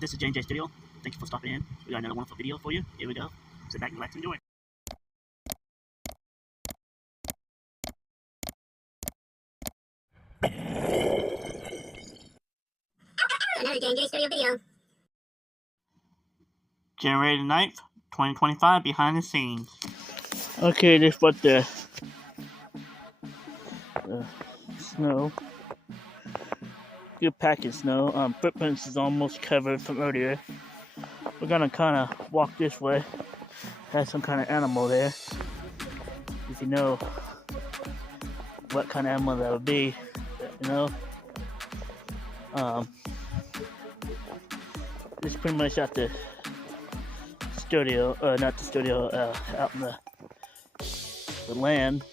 This is J&J Studio. Thank you for stopping in. We got another wonderful video for you. Here we go. Sit back and relax and enjoy. Another J&J Studio video. January 9th, 2025, behind the scenes. Okay, this is what the snow. Good packing snow. Footprints is almost covered from earlier. We're gonna kind of walk this way. Has some kind of animal there. If you know what kind of animal that would be, you know. It's pretty much at the studio, not the studio, out in the land.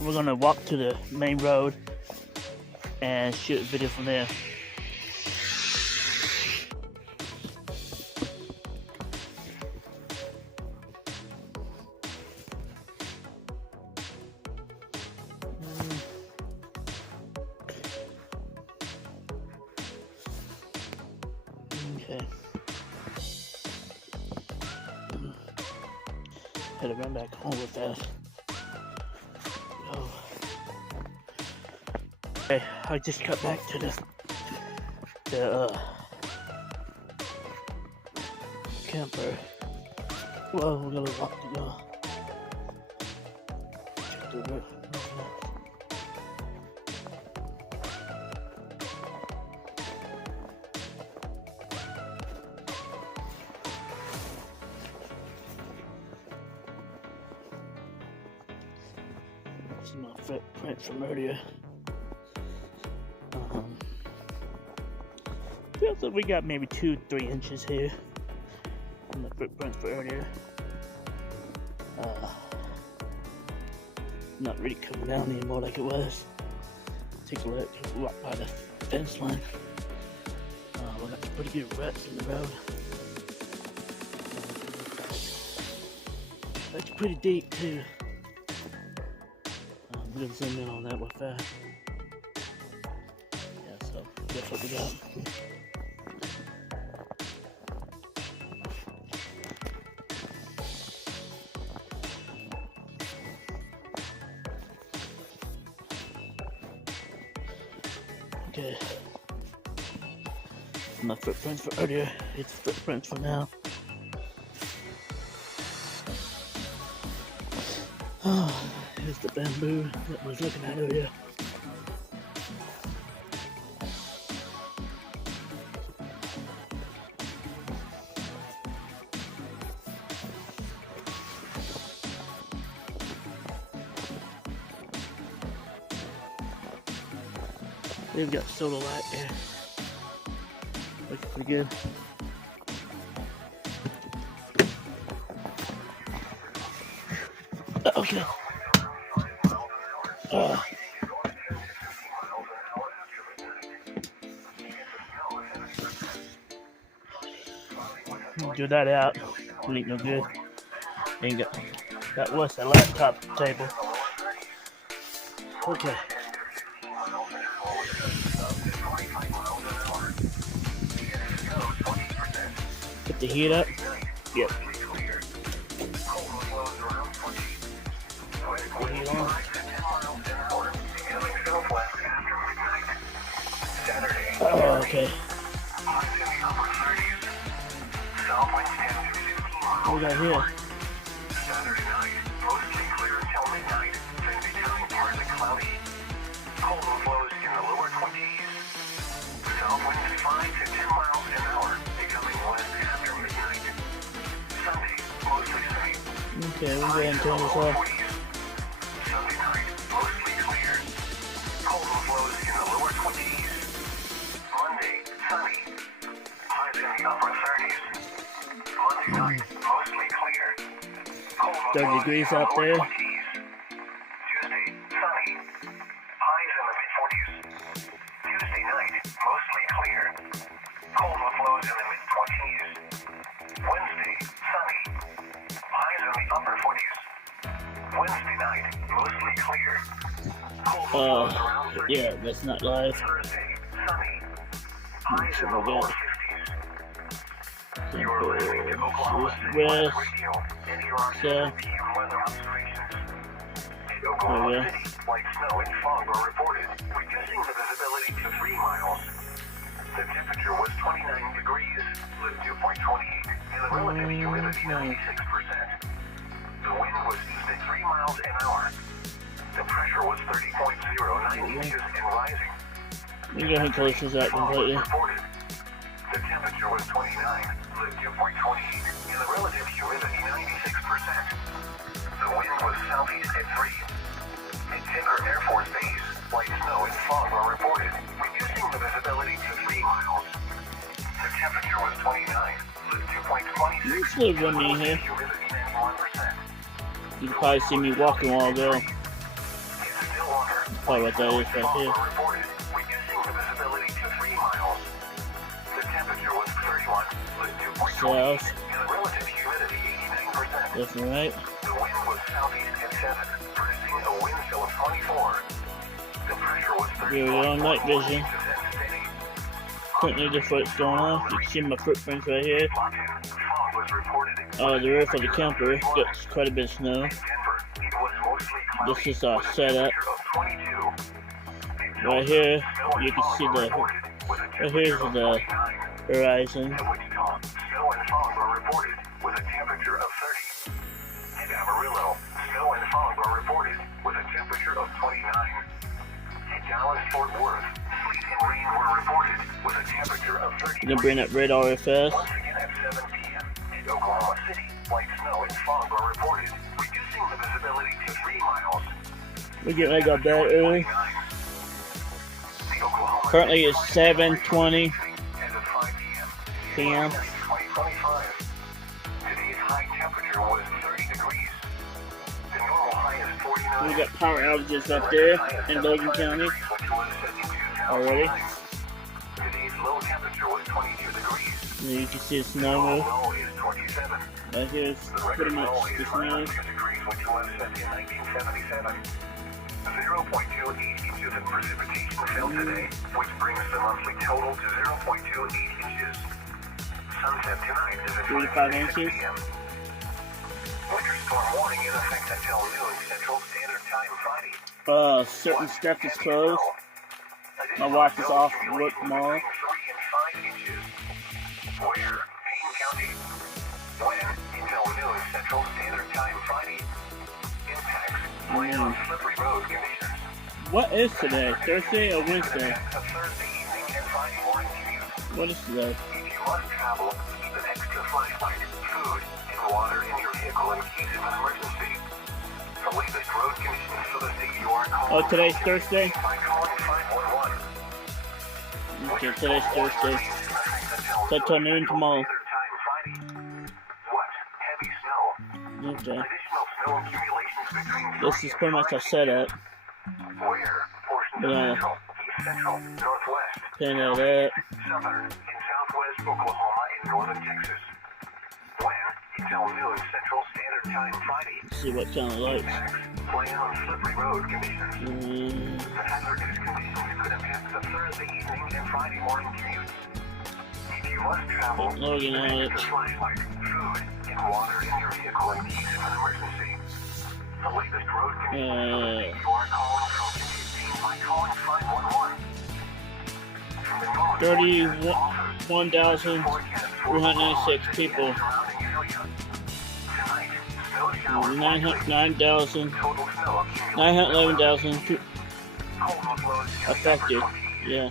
We're gonna walk to the main road and shoot a video from there. Okay. Had to run back home with that. Okay, I just got back to the camper. Well, we're gonna walk to go. Check the roof. This is my footprint from earlier. Feels like we got maybe 2-3 inches here on the footprint for earlier. Not really coming down anymore like it was. Take a look, just walk by the fence line. We got some pretty good ruts in the road. That's pretty deep too. We're gonna zoom in on that real fast. Yeah, so that's what we got. Okay. My footprints for earlier, it's footprints for now. Oh, here's the bamboo that I was looking at earlier. They've got solar light there. Looks pretty good. Okay. Do that out. It ain't no good. Ain't got. That was the laptop table. Okay. Put the heat up. Yep. Put the heat on. Oh, okay. What we got here? Okay, we'll go ahead and turn this off. Monday, sunny. Highs in the upper 30s. Monday night, mostly clear. 30 degrees out there. Tuesday, sunny. Highs in the mid-40s. Tuesday night, mostly clear. Cold with lows in the mid-20s. Wednesday, sunny. Highs in the upper 40s. Wednesday night, mostly clear. Yeah, that's not live. Thursday, sunny. Highs in the Look lower at 50s. You are listening to Oklahoma City west, Weather Radio and here are 7 p.m. weather observations. In Oklahoma City, light snow and fog were reported, reducing the visibility to 3 miles. The temperature was 29 degrees, with dew point 28, and the relative humidity 96%. The wind was east at 3 miles an hour. The pressure was 30.09 inches and rising. you go ahead and close this out completely. Reported. The temperature was 29, with dew point 28, and the relative humidity 96%. The wind was southeast at 3. At Tinker Air Force Base, light snow and fog were reported, reducing the visibility to 3 miles. The temperature was 29, with dew point 26, It's a little windy in here. humidity 91%. You can probably see me walking while I go. In Stillwater, Probably what that is right fog here. were reported, reducing the visibility to 3 miles. The temperature was 31, with dew point 28, South. and the relative humidity 89%. Definitely right. The wind was southeast at 7, producing a wind chill of 24. The pressure was 30. Here we go, night vision. Currently just what's going on. You can see my footprints right here. The roof of the camper gets quite a bit of snow. This is our setup. Right here, you can see right here's the horizon. Snow and fog were reported with a temperature of 30. At Amarillo, snow and fog were reported with a temperature of 29. At Dallas, Fort Worth, sleet and rain were reported with a temperature of 30. You can bring that red RFS. Once again at 7 p.m. at Oklahoma City, light snow and fog were reported, reducing the visibility to 3 miles. We get ready to go to bed early. The Oklahoma Currently it's 7:20 as of 5 p.m. p.m. 2025. Today's high temperature was 30 degrees. The normal high is 49. We got power outages up there in Logan County already. Today's low temperature was 22 degrees. And you can see the snow move. Low is 27. Right here is The pretty record much low the is snow. 92 degrees, which was set in 1977. 0.28 inches of precipitation fell today, which brings the monthly total to 0.28 inches. Sunset tonight is at 3 to 5 5:06 inches. p.m. Winter storm warning in effect until noon Central Standard Time Friday. Certain stuff is closed. My wife is off work tomorrow. 3 and 5 inches. Where? Payne County. When? Until noon Central Standard Time Friday. Impacts. Plan on slippery road conditions. What is today? Thursday or Wednesday? A Thursday evening and Friday morning commute. What is today? If you must travel, keep an extra flashlight, food, and water in your vehicle in case of an emergency. The latest road conditions for the city you are calling. Oh, today's Thursday? By calling 511. Okay, today's Thursday. So till noon tomorrow. What? Heavy snow. Okay. Additional snow accumulations between This is pretty much our setup. where? Portions of Yeah. central, east central, northwest, Pin that up. southern, and southwest Oklahoma and northern Texas. When? Until noon Central Standard Time Friday. See what kind of lights. Plan on slippery road conditions. Mm, The hazardous conditions could impact the Thursday evening and Friday morning commute. If you must travel, Logan keep an out. extra flashlight, food, and water in your vehicle in case of an emergency. The latest road conditions you are calling from can be seen by calling 511. From the North 31,396 people. surrounding area. Tonight, snow showers 9,000, total snow accumulation 911,000 cold lows affected. Yeah.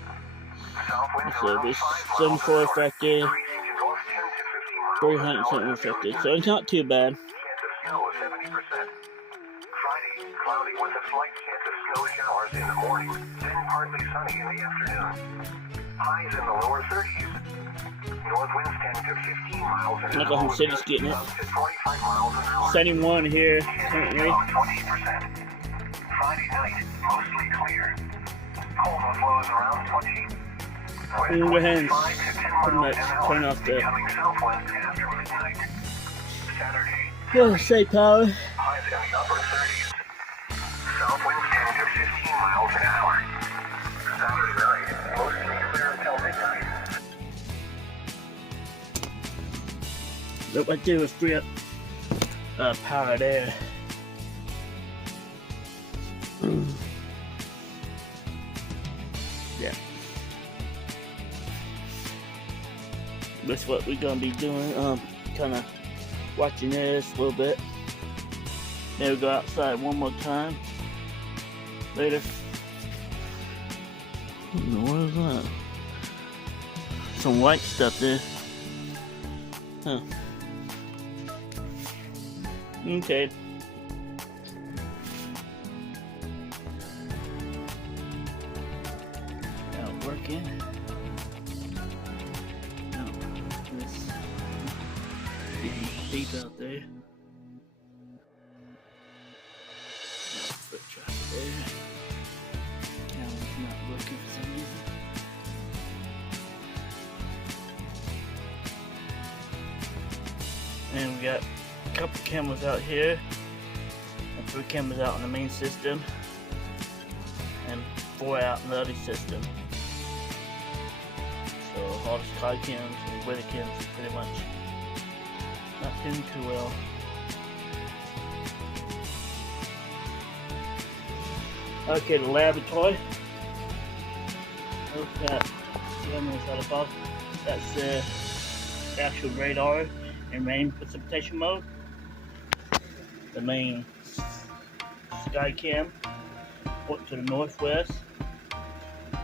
south winds So around there's 5 74 affected, breezing to north 10 to 15 miles 300 an something hour. affected. So it's not too bad. Chance of snow 70%. Friday, cloudy with a slight chance of snow showers in the morning, then partly sunny in the afternoon. Highs in the lower 30s. North winds 10 to 15 miles an hour. Oklahoma City's getting it. Up to 25 miles an hour. 71 here Chance of currently. snow 20%. Friday night, mostly clear. Cold with lows around 20. I'm gonna go ahead and 5 to 10 pretty miles much an hour, turn off the becoming southwest after midnight. Saturday, say power. highs in the upper 30s. South winds 10 to 15 miles an hour. Saturday night, mostly clear until midnight. Look right there was free up power there. Yeah. That's what we're gonna be doing. Kind of watching this a little bit. Then we go outside one more time. Later. What is that? Some white stuff there. Huh. Okay. Not working. No, this deep out there. Foot traffic there. Now it's not working for some reason. And we got a couple cameras out here, and 3 cameras out on the main system, and 4 out in the other system. So all the sky cams and weather cams pretty much not doing too well. Okay, the laboratory. Look at that. That's the actual radar in rain precipitation mode. The main sky cam to the northwest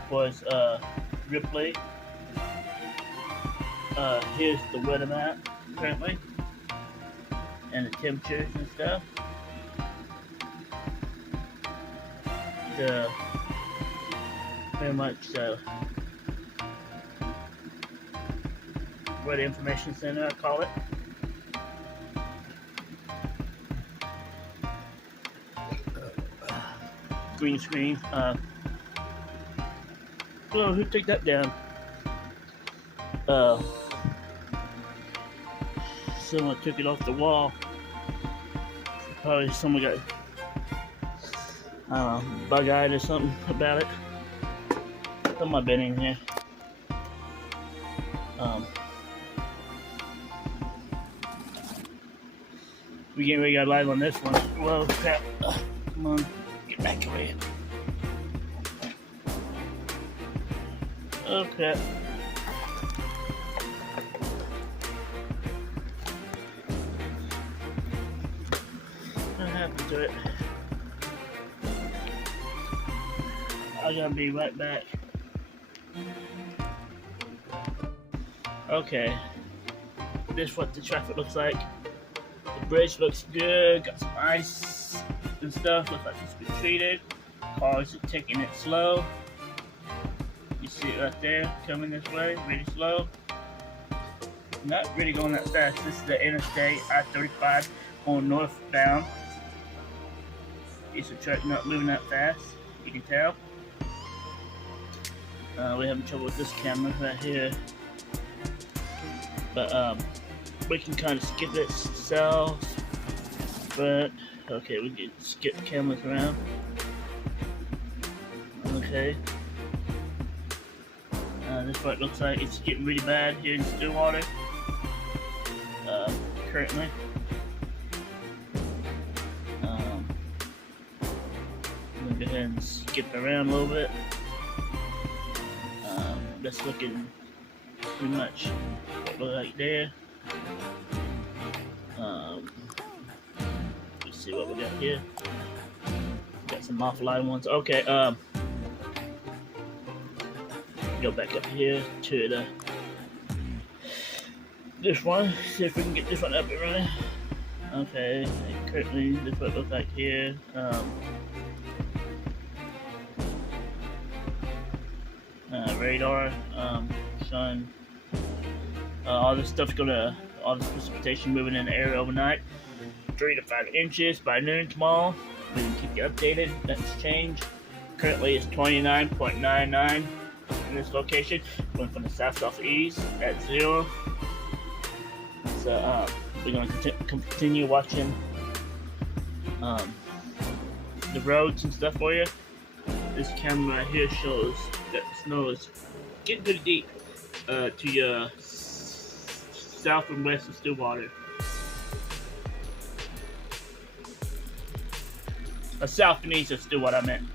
was Ripley. Here's the weather map currently and the temperatures and stuff. The very much weather information center, I call it. Green screen. Oh, who took that down? Someone took it off the wall. Probably someone got, I don't know, bug-eyed or something about it. Something might have been in here. We getting ready to go live on this one. Whoa, crap. Come on, get back away. Oh, crap. What happened to it? I'm gonna be right back. Okay. This is what the traffic looks like. The bridge looks good, got some ice and stuff, looks like it's been treated. Cars are taking it slow. You see it right there, coming this way, really slow. Not really going that fast. This is the interstate, I-35 going northbound. It's a truck not moving that fast, you can tell. We're having trouble with this camera right here. But we can kind of skip it south, but okay, we can skip cameras around. Okay. This is what it looks like. It's getting really bad here in Stillwater. Currently. I'm gonna go ahead and skip around a little bit. That's looking pretty much like there. Let's see what we got here. Got some offline ones. Okay, go back up here to this one. See if we can get this one up and running. Okay, currently this is what it looks like here. Radar showing all this stuff's all this precipitation moving in the air overnight. 3 to 5 inches by noon tomorrow. We can keep you updated. That's changed. Currently it's 29.99 in this location. Going from the south-southeast at 0. So we're going to continue watching the roads and stuff for you. this camera right here shows that the snow is getting pretty deep to your south and west of Stillwater. South and east of Stillwater, I meant.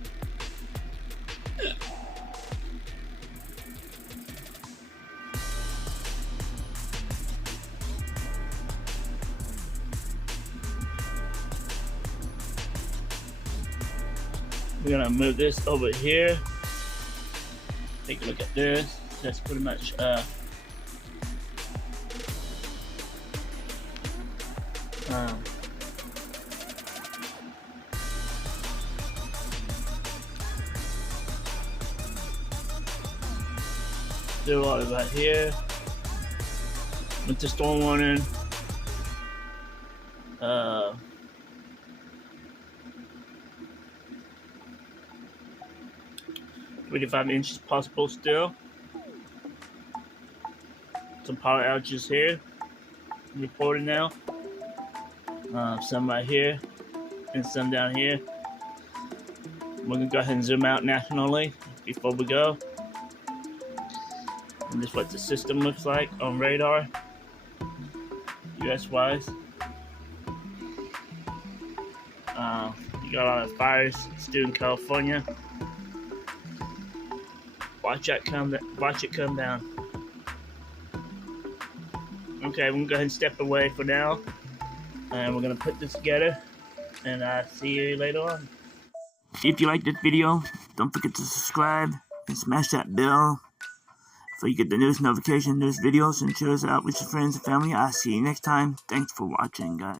We're gonna move this over here. Take a look at this. That's pretty much Stillwater right here. Winter storm warning. 25 inches possible still. Some power outages here. Reported now. Some right here and some down here. We're gonna go ahead and zoom out nationally before we go. And this is what the system looks like on radar, US wise. You got a lot of fires still in California. Watch it come down. Okay, we're gonna go ahead and step away for now, and we're gonna put this together, and I'll see you later on. If you like this video, don't forget to subscribe and smash that bell so you get the newest notification, newest videos, and share us out with your friends and family. I'll see you next time. Thanks for watching, guys.